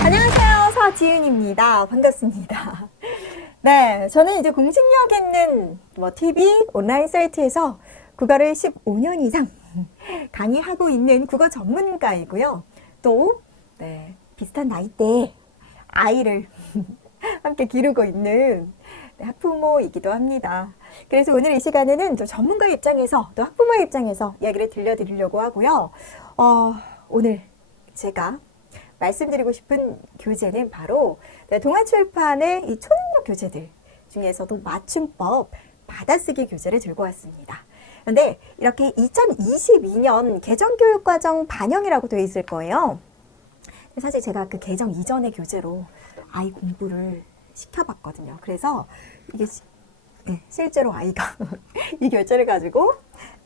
안녕하세요. 서지은입니다. 반갑습니다. 네, 저는 이제 공식력 있는 TV, 온라인 사이트에서 국어를 15년 이상 강의하고 있는 국어 전문가이고요. 또 비슷한 나이대에 아이를 함께 기르고 있는 학부모이기도 합니다. 그래서 오늘 이 시간에는 또 전문가 입장에서 또 학부모의 입장에서 이야기를 들려드리려고 하고요. 오늘 제가 말씀드리고 싶은 교재는 바로 동아출판의 이 초능력 교재들 중에서도 맞춤법 받아쓰기 교재를 들고 왔습니다. 그런데 이렇게 2022년 개정교육과정 반영이라고 되어 있을 거예요. 사실 제가 그 개정 이전의 교재로 아이 공부를 시켜봤거든요. 그래서 이게 실제로 아이가 이 교재를 가지고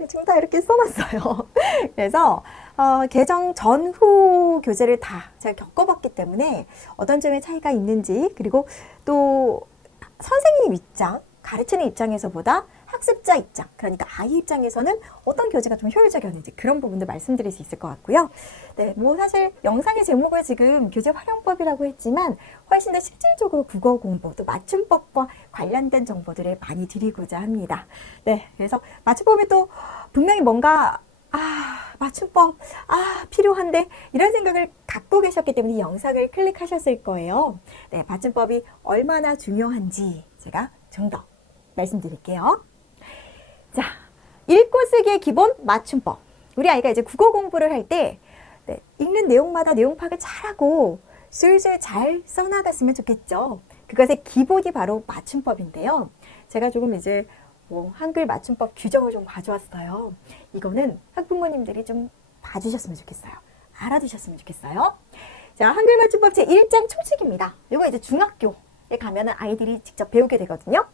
지금 다 이렇게 써놨어요. 그래서 개정 전후 교재를 다 제가 겪어봤기 때문에 어떤 점에 차이가 있는지, 그리고 또 선생님 입장, 가르치는 입장에서보다 학습자 입장, 그러니까 아이 입장에서는 어떤 교재가 좀 효율적이었는지 그런 부분도 말씀드릴 수 있을 것 같고요. 네, 뭐 사실 영상의 제목을 지금 교재 활용법이라고 했지만 훨씬 더 실질적으로 국어 공부, 또 맞춤법과 관련된 정보들을 많이 드리고자 합니다. 네, 그래서 맞춤법이 또 분명히 뭔가 맞춤법 필요한데 이런 생각을 갖고 계셨기 때문에 이 영상을 클릭하셨을 거예요. 네, 맞춤법이 얼마나 중요한지 제가 좀 더 말씀드릴게요. 자, 읽고 쓰기의 기본 맞춤법. 우리 아이가 이제 국어 공부를 할 때 읽는 내용마다 내용 파악을 잘하고 술술 잘 써나갔으면 좋겠죠. 그것의 기본이 바로 맞춤법인데요. 제가 조금 이제 한글 맞춤법 규정을 좀 가져왔어요. 이거는 학부모님들이 좀 봐주셨으면 좋겠어요. 알아두셨으면 좋겠어요. 자, 한글 맞춤법 제1장 초식입니다. 이거 이제 중학교에 가면은 아이들이 직접 배우게 되거든요.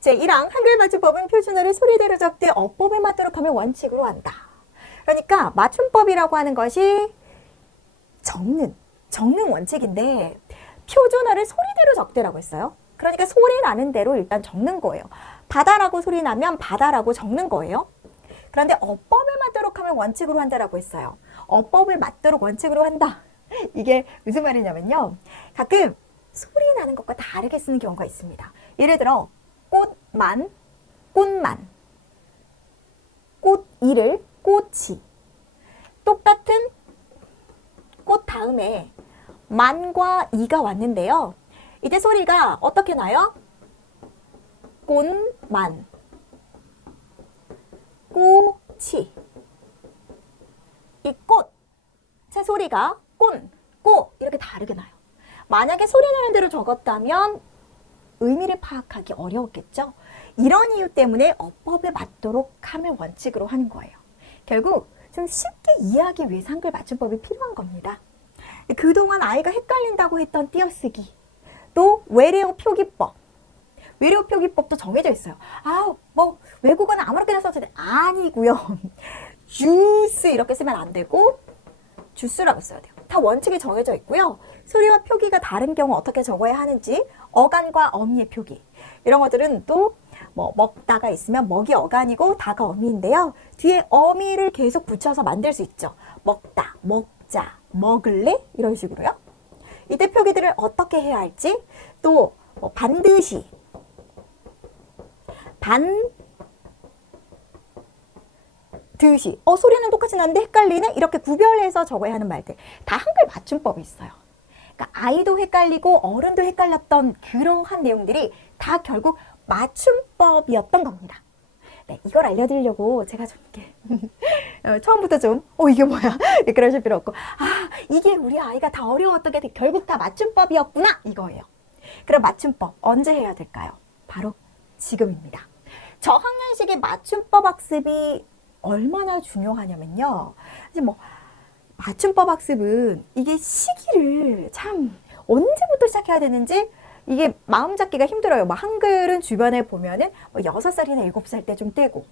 제1항 한글 맞춤법은 표준어를 소리대로 적되 어법에 맞도록 하면 원칙으로 한다. 그러니까 맞춤법이라고 하는 것이 적는 원칙인데 표준어를 소리대로 적대라고 했어요. 그러니까 소리 나는 대로 일단 적는 거예요. 바다라고 소리 나면 바다라고 적는 거예요. 그런데 어법에 맞도록 하면 원칙으로 한다라고 했어요. 어법을 맞도록 원칙으로 한다. 이게 무슨 말이냐면요. 가끔 소리 나는 것과 다르게 쓰는 경우가 있습니다. 예를 들어 꽃만, 꽃이를 꽃이. 똑같은 꽃 다음에 만과 이가 왔는데요. 이때 소리가 어떻게 나요? 꽃만, 꽃이. 이 꽃의 소리가 꽃 이렇게 다르게 나요. 만약에 소리 나는 대로 적었다면 의미를 파악하기 어려웠겠죠. 이런 이유 때문에 어법에 맞도록 하면 원칙으로 하는 거예요. 결국 좀 쉽게 이해하기 위해서 한글 맞춤법이 필요한 겁니다. 그동안 아이가 헷갈린다고 했던 띄어쓰기, 또 외래어 표기법. 외래어 표기법도 정해져 있어요. 외국어는 아무렇게나 써도 돼. 아니고요. 주스 이렇게 쓰면 안 되고 주스라고 써야 돼요. 다 원칙이 정해져 있고요. 소리와 표기가 다른 경우 어떻게 적어야 하는지, 어간과 어미의 표기, 이런 것들은 또 먹다가 있으면 먹이 어간이고 다가 어미인데요. 뒤에 어미를 계속 붙여서 만들 수 있죠. 먹다, 먹자, 먹을래? 이런 식으로요. 이때 표기들을 어떻게 해야 할지, 또 반드시, 소리는 똑같이 나는데 헷갈리네? 이렇게 구별해서 적어야 하는 말들. 다 한글 맞춤법이 있어요. 그러니까 아이도 헷갈리고 어른도 헷갈렸던 그러한 내용들이 다 결국 맞춤법이었던 겁니다. 네, 이걸 알려드리려고 제가 좀 이렇게 처음부터 좀 이게 뭐야? 그러실 필요 없고 이게 우리 아이가 다 어려웠던 게 결국 다 맞춤법이었구나 이거예요. 그럼 맞춤법 언제 해야 될까요? 바로 지금입니다. 저학년식의 맞춤법 학습이 얼마나 중요하냐면요. 사실 맞춤법 학습은 이게 시기를 참 언제부터 시작해야 되는지 이게 마음 잡기가 힘들어요. 한글은 주변에 보면은 6살이나 7살 때 좀 떼고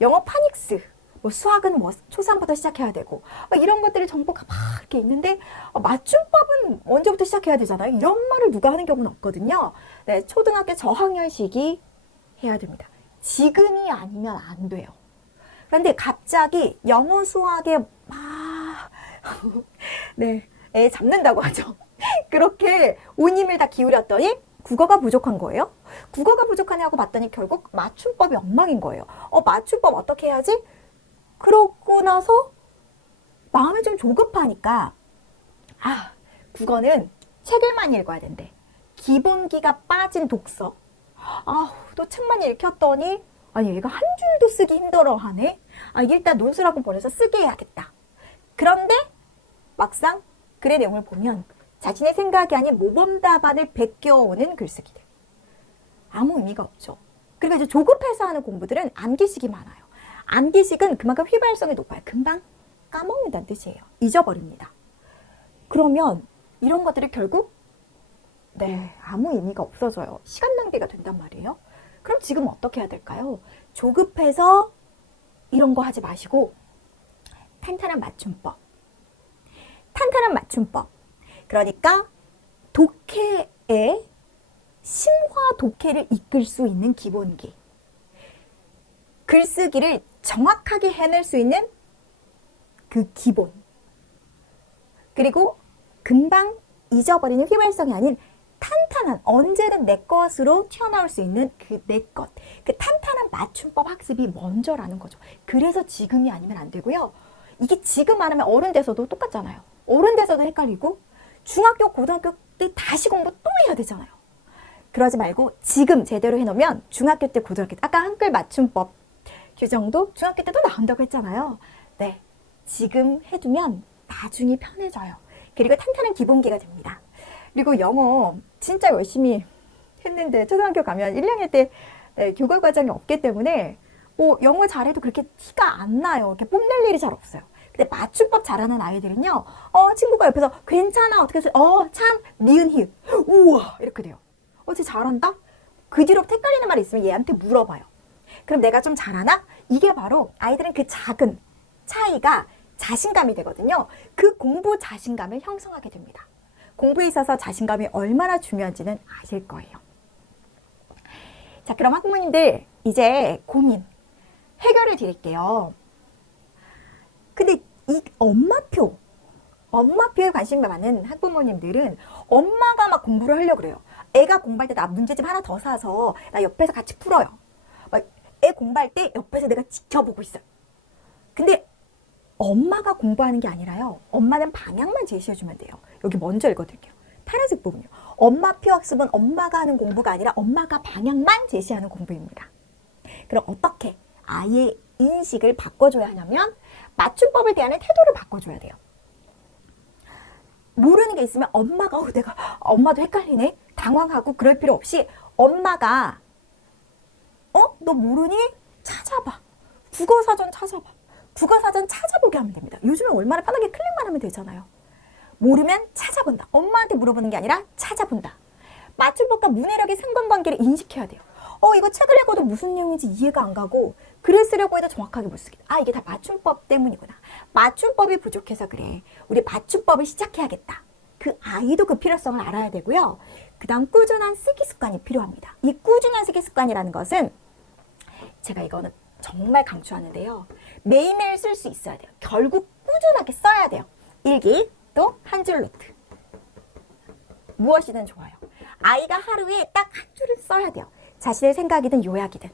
영어 파닉스 뭐 수학은 뭐 초산부터 시작해야 되고 이런 것들이 정보가 막 이렇게 있는데 맞춤법은 언제부터 시작해야 되잖아요. 이런 말을 누가 하는 경우는 없거든요. 네, 초등학교 저학년 시기 해야 됩니다. 지금이 아니면 안 돼요. 그런데 갑자기 영어 수학에 막 네, 애 잡는다고 하죠. 그렇게 온 힘을 다 기울였더니 국어가 부족한 거예요. 국어가 부족하냐고 봤더니 결국 맞춤법이 엉망인 거예요. 맞춤법 어떻게 해야지? 그러고 나서 마음이 좀 조급하니까 국어는 책을만 읽어야 된대. 기본기가 빠진 독서. 또 책만 읽혔더니 아니 얘가 한 줄도 쓰기 힘들어하네. 일단 논술학원 보내서 쓰게 해야겠다. 그런데 막상 글의 내용을 보면 자신의 생각이 아닌 모범 답안을 베껴오는 글쓰기들. 아무 의미가 없죠. 그리고 이제 조급해서 하는 공부들은 암기식이 많아요. 암기식은 그만큼 휘발성이 높아요. 금방 까먹는다는 뜻이에요. 잊어버립니다. 그러면 이런 것들이 결국 아무 의미가 없어져요. 시간 낭비가 된단 말이에요. 그럼 지금 어떻게 해야 될까요? 조급해서 이런 거 하지 마시고 탄탄한 맞춤법. 탄탄한 맞춤법. 그러니까 독해의 심화 독해를 이끌 수 있는 기본기. 글쓰기를 정확하게 해낼 수 있는 그 기본. 그리고 금방 잊어버리는 휘발성이 아닌 탄탄한, 언제든 내 것으로 튀어나올 수 있는 그 내 것. 그 탄탄한 맞춤법 학습이 먼저라는 거죠. 그래서 지금이 아니면 안 되고요. 이게 지금 안 하면 어른 돼서도 똑같잖아요. 어른 돼서도 헷갈리고 중학교, 고등학교 때 다시 공부 또 해야 되잖아요. 그러지 말고 지금 제대로 해놓으면 중학교 때, 고등학교 때, 아까 한글 맞춤법 규정도 중학교 때도 나온다고 했잖아요. 네, 지금 해두면 나중에 편해져요. 그리고 탄탄한 기본기가 됩니다. 그리고 영어 진짜 열심히 했는데 초등학교 가면 1, 2학년 때 교과 과정이 없기 때문에 영어 잘해도 그렇게 티가 안 나요. 이렇게 뽐낼 일이 잘 없어요. 근데 맞춤법 잘하는 아이들은요, 친구가 옆에서 괜찮아, 어떻게 해서, 참, 니은, 히읗, 우와, 이렇게 돼요. 쟤 잘한다? 그 뒤로부터 헷갈리는 말이 있으면 얘한테 물어봐요. 그럼 내가 좀 잘하나? 이게 바로 아이들은 그 작은 차이가 자신감이 되거든요. 그 공부 자신감을 형성하게 됩니다. 공부에 있어서 자신감이 얼마나 중요한지는 아실 거예요. 자, 그럼 학부모님들 이제 고민 해결해 드릴게요. 근데 이 엄마표에 관심이 많은 학부모님들은 엄마가 막 공부를 하려고 그래요. 애가 공부할 때 나 문제집 하나 더 사서 나 옆에서 같이 풀어요. 애 공부할 때 옆에서 내가 지켜보고 있어요. 근데 엄마가 공부하는 게 아니라요. 엄마는 방향만 제시해주면 돼요. 여기 먼저 읽어드릴게요. 파란색 부분이요. 엄마표 학습은 엄마가 하는 공부가 아니라 엄마가 방향만 제시하는 공부입니다. 그럼 어떻게 아이의 인식을 바꿔줘야 하냐면 맞춤법을 대하는 태도를 바꿔줘야 돼요. 모르는 게 있으면 엄마가 엄마도 헷갈리네? 당황하고 그럴 필요 없이 엄마가 너 모르니? 찾아봐. 국어사전 찾아봐. 국어사전 찾아보게 하면 됩니다. 요즘은 얼마나 편하게 클릭만 하면 되잖아요. 모르면 찾아본다. 엄마한테 물어보는 게 아니라 찾아본다. 맞춤법과 문해력의 상관관계를 인식해야 돼요. 이거 책을 읽어도 무슨 내용인지 이해가 안 가고 글을 쓰려고 해도 정확하게 못 쓰겠다. 이게 다 맞춤법 때문이구나. 맞춤법이 부족해서 그래. 우리 맞춤법을 시작해야겠다. 그 아이도 그 필요성을 알아야 되고요. 그 다음 꾸준한 쓰기 습관이 필요합니다. 이 꾸준한 쓰기 습관이라는 것은 제가 이거는 정말 강조하는데요. 매일매일 쓸 수 있어야 돼요. 결국 꾸준하게 써야 돼요. 일기, 또 한 줄 노트. 무엇이든 좋아요. 아이가 하루에 딱 한 줄을 써야 돼요. 자신의 생각이든 요약이든.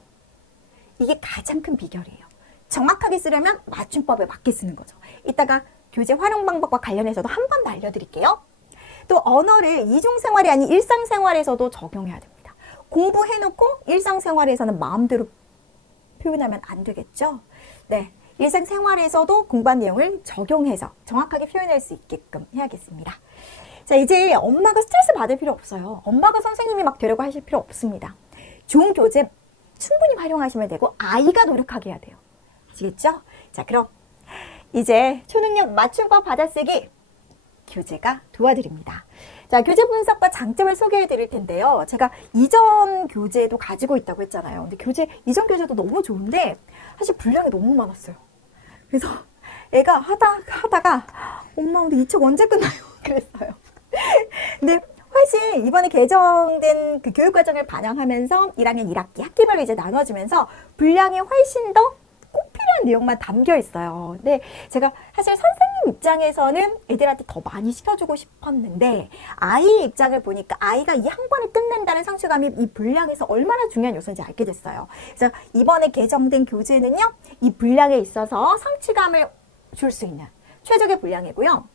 이게 가장 큰 비결이에요. 정확하게 쓰려면 맞춤법에 맞게 쓰는 거죠. 이따가 교재 활용 방법과 관련해서도 한 번 더 알려드릴게요. 또 언어를 이중생활이 아닌 일상생활에서도 적용해야 됩니다. 공부해놓고 일상생활에서는 마음대로 표현하면 안 되겠죠? 네, 일상생활에서도 공부한 내용을 적용해서 정확하게 표현할 수 있게끔 해야겠습니다. 자, 이제 엄마가 스트레스 받을 필요 없어요. 엄마가 선생님이 막 되려고 하실 필요 없습니다. 좋은 교재 충분히 활용하시면 되고 아이가 노력하게 해야 돼요. 아시겠죠? 자, 그럼 이제 초능력 맞춤법 받아쓰기 교재가 도와드립니다. 자, 교재 분석과 장점을 소개해 드릴 텐데요. 제가 이전 교재도 가지고 있다고 했잖아요. 근데 이전 교재도 너무 좋은데 사실 분량이 너무 많았어요. 그래서 애가 하다가 엄마 우리 이 책 언제 끝나요? 그랬어요. 근데 훨씬 이번에 개정된 그 교육과정을 반영하면서 1학년 1학기 학기별로 이제 나눠지면서 분량이 훨씬 더 꼭 필요한 내용만 담겨 있어요. 근데 제가 사실 선생님 입장에서는 애들한테 더 많이 시켜주고 싶었는데 아이 입장을 보니까 아이가 이 한 권을 끝낸다는 성취감이 이 분량에서 얼마나 중요한 요소인지 알게 됐어요. 그래서 이번에 개정된 교재는요, 이 분량에 있어서 성취감을 줄 수 있는 최적의 분량이고요.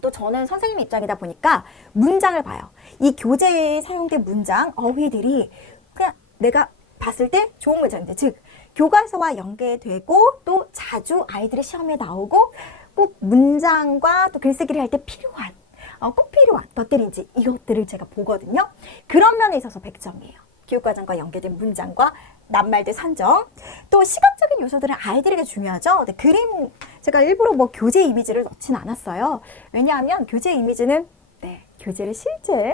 또 저는 선생님 입장이다 보니까 문장을 봐요. 이 교재에 사용된 문장, 어휘들이 그냥 내가 봤을 때 좋은 문장인데, 즉 교과서와 연계되고 또 자주 아이들의 시험에 나오고 꼭 문장과 또 글쓰기를 할 때 필요한, 꼭 필요한 것들인지 이것들을 제가 보거든요. 그런 면에 있어서 100점이에요. 교육과정과 연계된 문장과 낱말들 산정. 또 시각적인 요소들은 아이들에게 중요하죠. 근데 그림, 제가 일부러 뭐 교재 이미지를 넣진 않았어요. 왜냐하면 교재 이미지는 교재를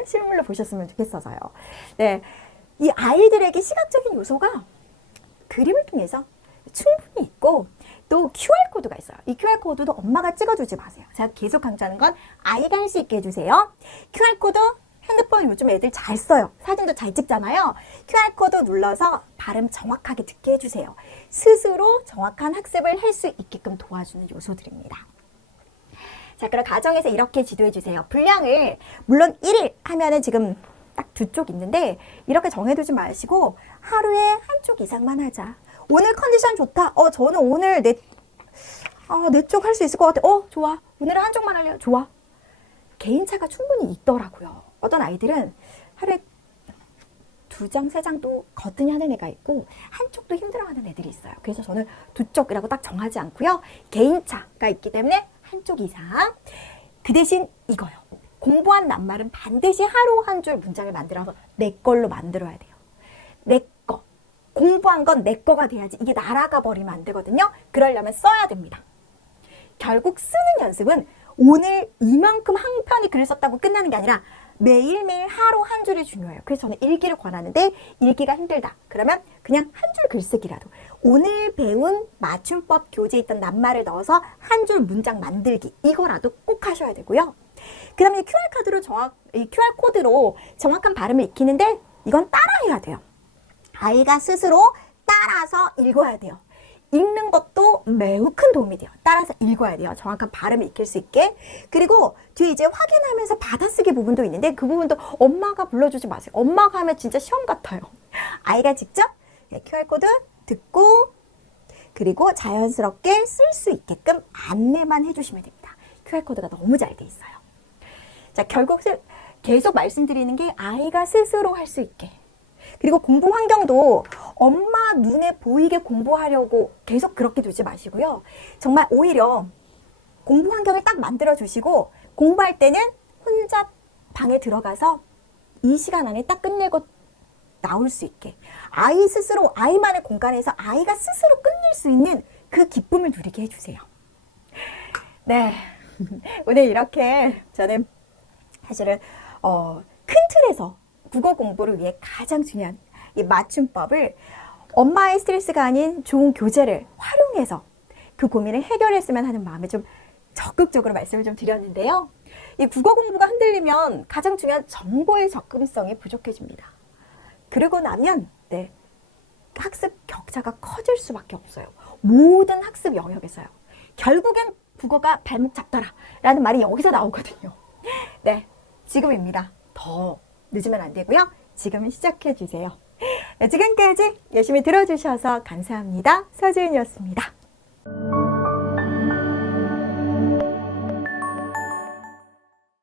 실물로 보셨으면 좋겠어서요. 네, 이 아이들에게 시각적인 요소가 그림을 통해서 충분히 있고 또 QR코드가 있어요. 이 QR코드도 엄마가 찍어주지 마세요. 제가 계속 강조하는 건 아이가 할 수 있게 해주세요. QR코드 핸드폰 요즘 애들 잘 써요. 사진도 잘 찍잖아요. QR코드 눌러서 발음 정확하게 듣게 해주세요. 스스로 정확한 학습을 할 수 있게끔 도와주는 요소들입니다. 자, 그럼 가정에서 이렇게 지도해 주세요. 분량을 물론 1일 하면은 지금 딱 2쪽 있는데 이렇게 정해두지 마시고 하루에 한쪽 이상만 하자. 오늘 컨디션 좋다. 저는 오늘 내 쪽 할 수 있을 것 같아. 좋아. 오늘은 한쪽만 할래요. 좋아. 개인차가 충분히 있더라고요. 어떤 아이들은 하루에 2장, 3장도 거뜬히 하는 애가 있고 한쪽도 힘들어하는 애들이 있어요. 그래서 저는 2쪽이라고 딱 정하지 않고요. 개인차가 있기 때문에 한쪽 이상. 그 대신 이거요. 공부한 낱말은 반드시 하루 한 줄 문장을 만들어서 내 걸로 만들어야 돼요. 내 거. 공부한 건 내 거가 돼야지 이게 날아가 버리면 안 되거든요. 그러려면 써야 됩니다. 결국 쓰는 연습은 오늘 이만큼 한 편이 글을 썼다고 끝나는 게 아니라 매일매일 하루 한 줄이 중요해요. 그래서 저는 일기를 권하는데 일기가 힘들다. 그러면 그냥 한 줄 글쓰기라도 오늘 배운 맞춤법 교재에 있던 낱말을 넣어서 한 줄 문장 만들기 이거라도 꼭 하셔야 되고요. 그 다음에 QR코드로 정확한 발음을 익히는데 이건 따라해야 돼요. 아이가 스스로 따라서 읽어야 돼요. 읽는 것도 매우 큰 도움이 돼요. 따라서 읽어야 돼요. 정확한 발음을 익힐 수 있게. 그리고 뒤에 이제 확인하면서 받아쓰기 부분도 있는데 그 부분도 엄마가 불러주지 마세요. 엄마가 하면 진짜 시험 같아요. 아이가 직접 QR코드 듣고 그리고 자연스럽게 쓸 수 있게끔 안내만 해주시면 됩니다. QR코드가 너무 잘 돼 있어요. 자, 결국 계속 말씀드리는 게 아이가 스스로 할 수 있게. 그리고 공부 환경도 엄마 눈에 보이게 공부하려고 계속 그렇게 두지 마시고요. 정말 오히려 공부 환경을 딱 만들어 주시고 공부할 때는 혼자 방에 들어가서 이 시간 안에 딱 끝내고 나올 수 있게 아이 스스로 아이만의 공간에서 아이가 스스로 끝낼 수 있는 그 기쁨을 누리게 해주세요. 네, 오늘 이렇게 저는 사실은 큰 틀에서 국어 공부를 위해 가장 중요한 이 맞춤법을 엄마의 스트레스가 아닌 좋은 교재를 활용해서 그 고민을 해결했으면 하는 마음에 좀 적극적으로 말씀을 좀 드렸는데요. 이 국어 공부가 흔들리면 가장 중요한 정보의 접근성이 부족해집니다. 그러고 나면 학습 격차가 커질 수밖에 없어요. 모든 학습 영역에서요. 결국엔 국어가 발목 잡더라 라는 말이 여기서 나오거든요. 네, 지금입니다. 더 늦으면 안 되고요. 지금 시작해 주세요. 지금까지 열심히 들어주셔서 감사합니다. 서지은이었습니다.